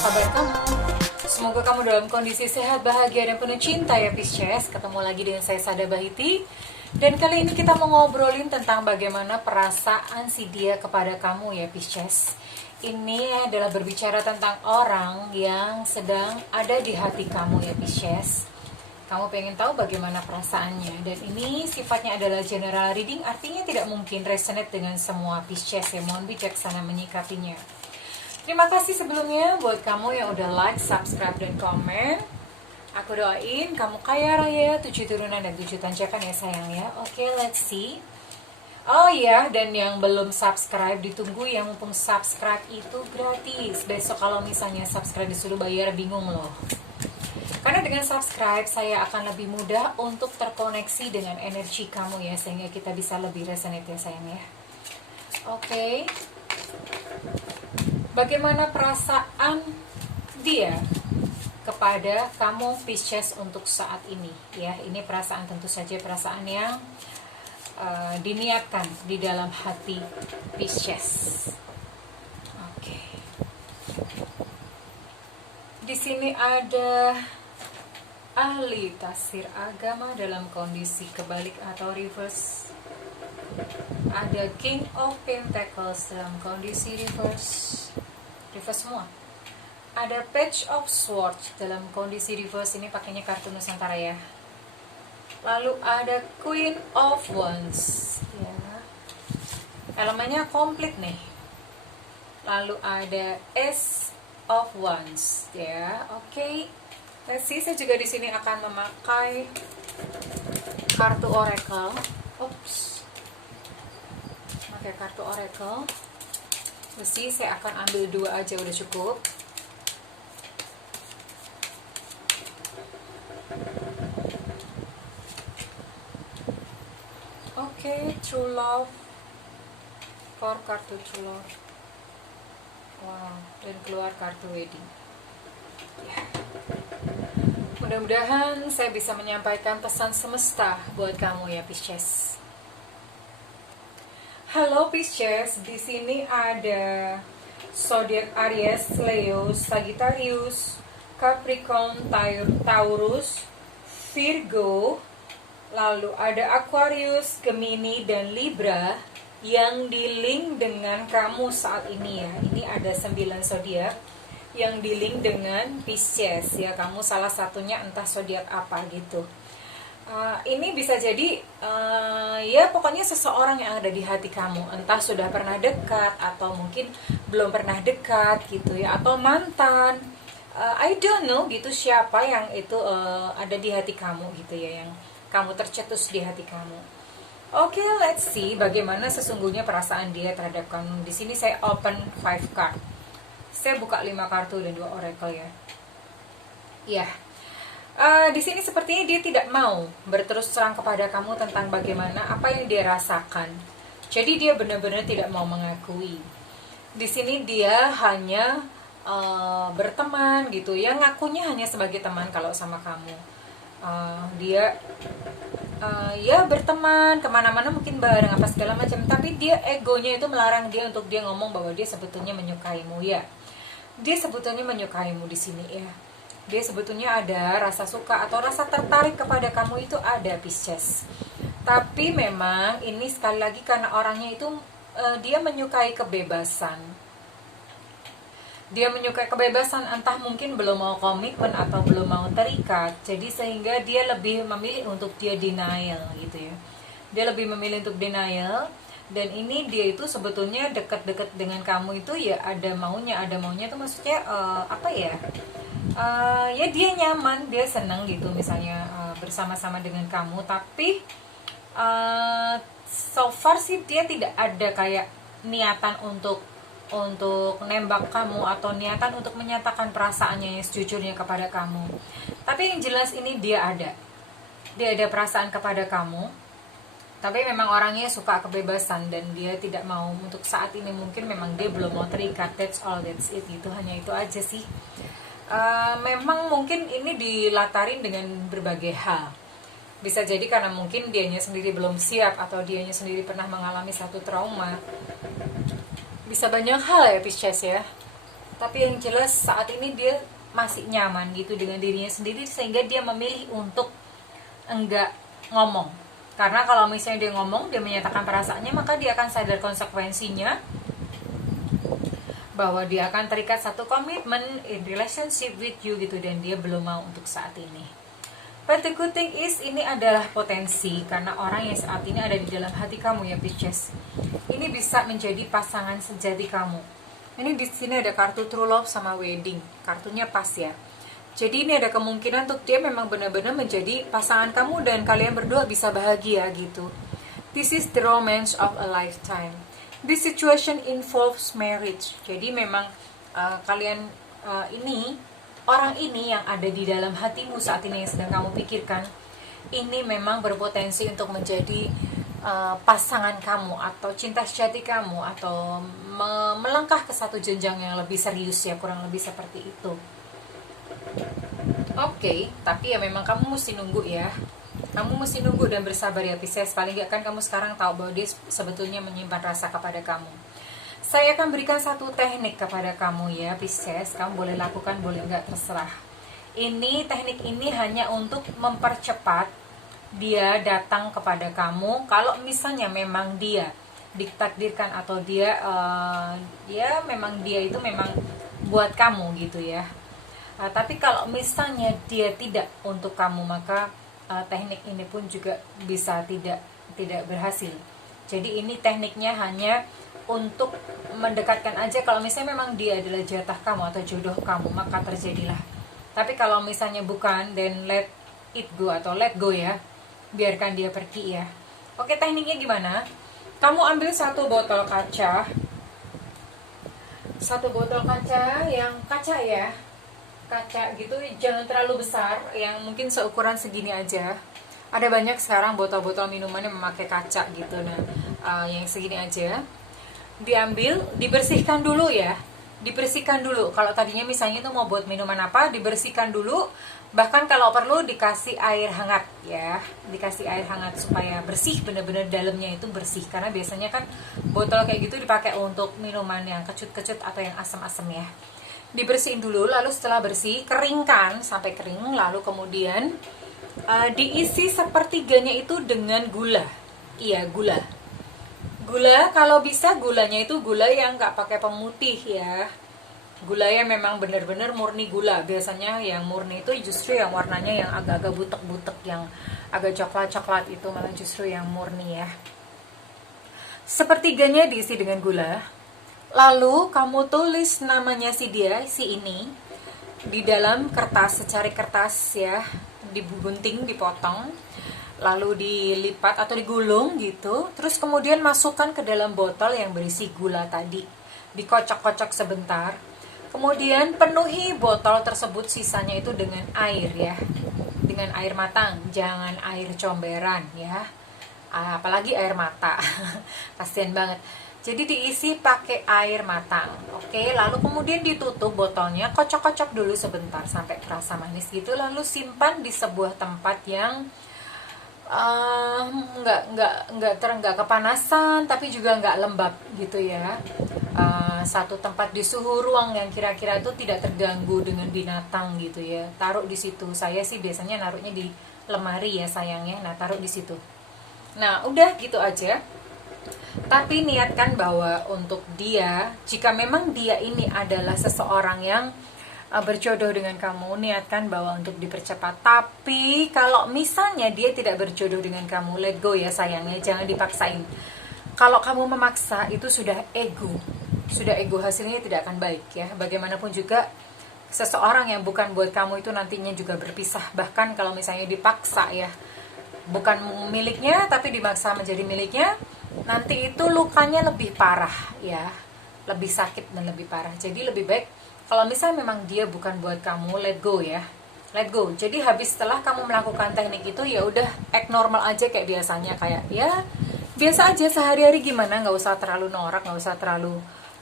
kabar kamu? Semoga kamu dalam kondisi sehat, bahagia, dan penuh cinta ya Pisces. Ketemu lagi dengan saya Sada Bahiti. Dan kali ini kita mau ngobrolin tentang bagaimana perasaan si dia kepada kamu ya Pisces. Ini adalah berbicara tentang orang yang sedang ada di hati kamu ya Pisces. Kamu pengen tahu bagaimana perasaannya. Dan ini sifatnya adalah general reading, artinya tidak mungkin resonate dengan semua Pisces ya. Mohon bijaksana menyikapinya. Terima kasih sebelumnya buat kamu yang udah like, subscribe, dan komen. Aku doain kamu kaya raya, 7 turunan dan 7 tanjakan ya sayang ya. Oke, let's see. Oh iya, dan yang belum subscribe ditunggu, yang mumpung subscribe itu gratis. Besok kalau misalnya subscribe disuruh bayar, bingung loh. Karena dengan subscribe saya akan lebih mudah untuk terkoneksi dengan energi kamu ya, sehingga kita bisa lebih resonate ya sayang ya. Oke. Bagaimana perasaan dia kepada kamu Pisces untuk saat ini ya? Ini perasaan, tentu saja perasaan yang diniatkan di dalam hati Pisces. Oke. Di sini ada ahli tafsir agama dalam kondisi kebalik atau reverse. Ada King of Pentacles dalam kondisi reverse semua. Ada Page of Swords dalam kondisi reverse, ini pakainya kartu Nusantara ya. Lalu ada Queen of Wands ya. Elemennya komplit nih. Lalu ada Ace of Wands ya. Oke. Let's see, saya juga di sini akan memakai kartu Oracle. Pakai kartu Oracle. Mesti saya akan ambil 2 aja, udah cukup. Oke, True Love. 4 kartu True Love. Wow, dan keluar kartu Wedding ya. Mudah-mudahan saya bisa menyampaikan pesan semesta buat kamu ya Pisces. Halo Pisces, di sini ada zodiak Aries, Leo, Sagittarius, Capricorn, Taurus, Virgo, lalu ada Aquarius, Gemini, dan Libra yang di-link dengan kamu saat ini ya. Ini ada 9 zodiak yang di-link dengan Pisces ya. Kamu salah satunya, entah zodiak apa gitu. Ini bisa jadi ya pokoknya seseorang yang ada di hati kamu, entah sudah pernah dekat atau mungkin belum pernah dekat gitu ya, atau mantan, I don't know gitu, siapa yang itu ada di hati kamu gitu ya, yang kamu tercetus di hati kamu. Oke, let's see bagaimana sesungguhnya perasaan dia terhadap kamu. Di sini saya open 5 card, saya buka 5 kartu dan 2 oracle ya. Ya. Di sini sepertinya dia tidak mau berterus terang kepada kamu tentang bagaimana apa yang dia rasakan. Jadi dia benar-benar tidak mau mengakui. Di sini dia hanya berteman gitu, yang ngakunya hanya sebagai teman kalau sama kamu. Dia ya berteman kemana-mana mungkin bareng apa segala macam, tapi dia egonya itu melarang dia untuk dia ngomong bahwa dia sebetulnya menyukaimu ya. Dia sebetulnya menyukaimu di sini ya. Dia sebetulnya ada rasa suka atau rasa tertarik kepada kamu, itu ada Pisces. Tapi memang ini sekali lagi karena orangnya itu dia menyukai kebebasan. Dia menyukai kebebasan, entah mungkin belum mau komitmen atau belum mau terikat. Jadi sehingga dia lebih memilih untuk dia denial gitu ya. Dia lebih memilih untuk denial. Dan ini dia itu sebetulnya dekat-dekat dengan kamu itu ya ada maunya itu maksudnya apa ya? Ya dia nyaman, dia senang gitu misalnya bersama-sama dengan kamu, tapi so far sih dia tidak ada kayak niatan untuk nembak kamu atau niatan untuk menyatakan perasaannya yang sejujurnya kepada kamu. Tapi yang jelas ini dia ada perasaan kepada kamu, tapi memang orangnya suka kebebasan dan dia tidak mau untuk saat ini, mungkin memang dia belum mau terikat. That's all, that's it, itu hanya itu aja sih. Memang mungkin ini dilatarin dengan berbagai hal. Bisa jadi karena mungkin dianya sendiri belum siap, atau dianya sendiri pernah mengalami satu trauma. Bisa banyak hal ya Pisces ya. Tapi yang jelas saat ini dia masih nyaman gitu dengan dirinya sendiri, sehingga dia memilih untuk enggak ngomong. Karena kalau misalnya dia ngomong, dia menyatakan perasaannya, maka dia akan sadar konsekuensinya bahwa dia akan terikat satu komitmen in relationship with you gitu, dan dia belum mau untuk saat ini. But the good thing is, ini adalah potensi, karena orang yang saat ini ada di dalam hati kamu ya Pisces, ini bisa menjadi pasangan sejati kamu. Ini di sini ada kartu true love sama wedding, kartunya pas ya. Jadi ini ada kemungkinan untuk dia memang benar-benar menjadi pasangan kamu dan kalian berdua bisa bahagia gitu. This is the romance of a lifetime. This situation involves marriage. Jadi memang kalian orang ini yang ada di dalam hatimu saat ini yang sedang kamu pikirkan, ini memang berpotensi untuk menjadi pasangan kamu atau cinta sejati kamu, atau melangkah ke satu jenjang yang lebih serius ya, kurang lebih seperti itu. Oke, tapi ya memang kamu mesti nunggu ya. Kamu mesti nunggu dan bersabar ya Pisces. Paling gak kan kamu sekarang tahu bahwa dia sebetulnya menyimpan rasa kepada kamu. Saya akan berikan satu teknik kepada kamu ya Pisces. Kamu boleh lakukan, boleh nggak, terserah. Teknik ini hanya untuk mempercepat dia datang kepada kamu. Kalau misalnya memang dia ditakdirkan atau dia itu memang buat kamu gitu ya. Tapi kalau misalnya dia tidak untuk kamu, maka teknik ini pun juga bisa tidak berhasil. Jadi ini tekniknya hanya untuk mendekatkan aja. Kalau misalnya memang dia adalah jatah kamu atau jodoh kamu, maka terjadilah. Tapi kalau misalnya bukan, then let it go atau let go ya. Biarkan dia pergi ya. Oke, tekniknya gimana? Kamu ambil satu botol kaca. Satu botol kaca yang kaca ya. Kaca gitu, jangan terlalu besar, yang mungkin seukuran segini aja. Ada banyak sekarang botol-botol minuman yang memakai kaca gitu. Nah, yang segini aja diambil, dibersihkan dulu ya. Dibersihkan dulu. Kalau tadinya misalnya itu mau buat minuman apa, dibersihkan dulu. Bahkan kalau perlu dikasih air hangat ya. Dikasih air hangat supaya bersih, benar-benar dalamnya itu bersih. Karena biasanya kan botol kayak gitu dipakai untuk minuman yang kecut-kecut atau yang asam-asam ya. Dibersihin dulu, lalu setelah bersih, keringkan sampai kering, lalu kemudian diisi sepertiganya itu dengan gula. Iya, gula. Gula, kalau bisa gulanya itu gula yang nggak pakai pemutih ya. Gula yang memang benar-benar murni gula. Biasanya yang murni itu justru yang warnanya yang agak-agak butek-butek, yang agak coklat-coklat, itu malah justru yang murni ya. Sepertiganya diisi dengan gula. Lalu kamu tulis namanya si ini di dalam kertas, secari kertas ya, digunting, dipotong, lalu dilipat atau digulung gitu. Terus kemudian masukkan ke dalam botol yang berisi gula tadi, dikocok-kocok sebentar. Kemudian penuhi botol tersebut sisanya itu dengan air ya, dengan air matang, jangan air comberan ya, apalagi air mata. Kasian banget. Jadi diisi pakai air matang. Oke, lalu kemudian ditutup botolnya, kocok-kocok dulu sebentar sampai terasa manis gitu, lalu simpan di sebuah tempat yang nggak kepanasan tapi juga nggak lembab gitu ya. Satu tempat di suhu ruang yang kira-kira itu tidak terganggu dengan binatang gitu ya. Taruh di situ. Saya sih biasanya naruhnya di lemari ya sayangnya. Nah, taruh di situ. Nah, udah gitu aja. Tapi niatkan bahwa untuk dia, jika memang dia ini adalah seseorang yang berjodoh dengan kamu, niatkan bahwa untuk dipercepat. Tapi kalau misalnya dia tidak berjodoh dengan kamu, let go ya sayangnya, jangan dipaksain. Kalau kamu memaksa, itu sudah ego, hasilnya tidak akan baik ya. Bagaimanapun juga seseorang yang bukan buat kamu itu nantinya juga berpisah. Bahkan kalau misalnya dipaksa ya, bukan miliknya tapi dipaksa menjadi miliknya, nanti itu lukanya lebih parah ya, lebih sakit dan lebih parah. Jadi lebih baik kalau misalnya memang dia bukan buat kamu, let go ya, let go. Jadi habis setelah kamu melakukan teknik itu, ya udah act normal aja kayak biasanya, kayak ya biasa aja sehari-hari gimana, nggak usah terlalu norak, nggak usah terlalu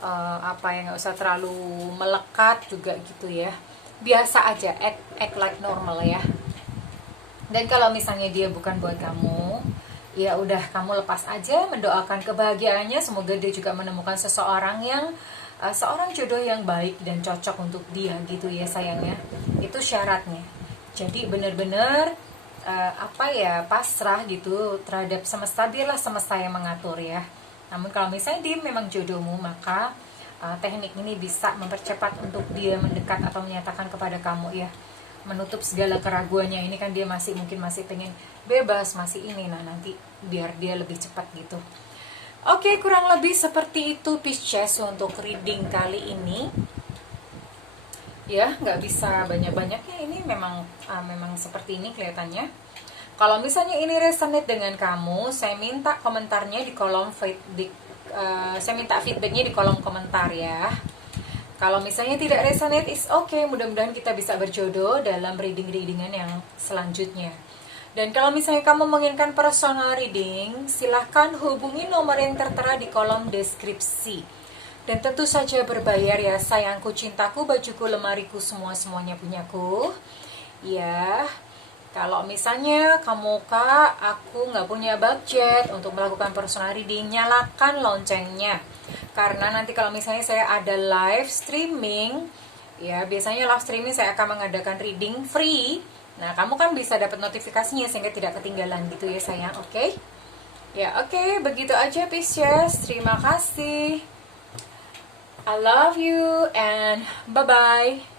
nggak usah terlalu melekat juga gitu ya. Biasa aja, act like normal ya. Dan kalau misalnya dia bukan buat kamu, ya udah kamu lepas aja, mendoakan kebahagiaannya. Semoga dia juga menemukan seseorang yang seorang jodoh yang baik dan cocok untuk dia gitu ya sayangnya. Itu syaratnya. Jadi benar-benar pasrah gitu terhadap semesta, biarlah semesta yang mengatur ya. Namun kalau misalnya dia memang jodohmu, maka teknik ini bisa mempercepat untuk dia mendekat atau menyatakan kepada kamu ya, menutup segala keraguannya. Ini kan dia mungkin masih pengen bebas, masih ini, nah nanti biar dia lebih cepat gitu. Oke, kurang lebih seperti itu Pisces untuk reading kali ini ya. Nggak bisa banyak-banyaknya, ini memang seperti ini kelihatannya. Kalau misalnya ini resonate dengan kamu, saya minta komentarnya di kolom saya minta feedbacknya di kolom komentar ya. Kalau misalnya tidak resonate, is okay. Mudah-mudahan kita bisa berjodoh dalam readingan yang selanjutnya. Dan kalau misalnya kamu menginginkan personal reading, silahkan hubungi nomor yang tertera di kolom deskripsi. Dan tentu saja berbayar ya, sayangku, cintaku, bajuku, lemariku, semuanya punyaku. Ya, kalau misalnya kamu Kak, aku nggak punya budget untuk melakukan personal reading, nyalakan loncengnya. Karena nanti kalau misalnya saya ada live streaming, ya biasanya live streaming saya akan mengadakan reading free. Nah, kamu kan bisa dapat notifikasinya sehingga tidak ketinggalan gitu ya sayang, oke? Ya oke, begitu aja Pisces. Terima kasih. I love you and bye-bye.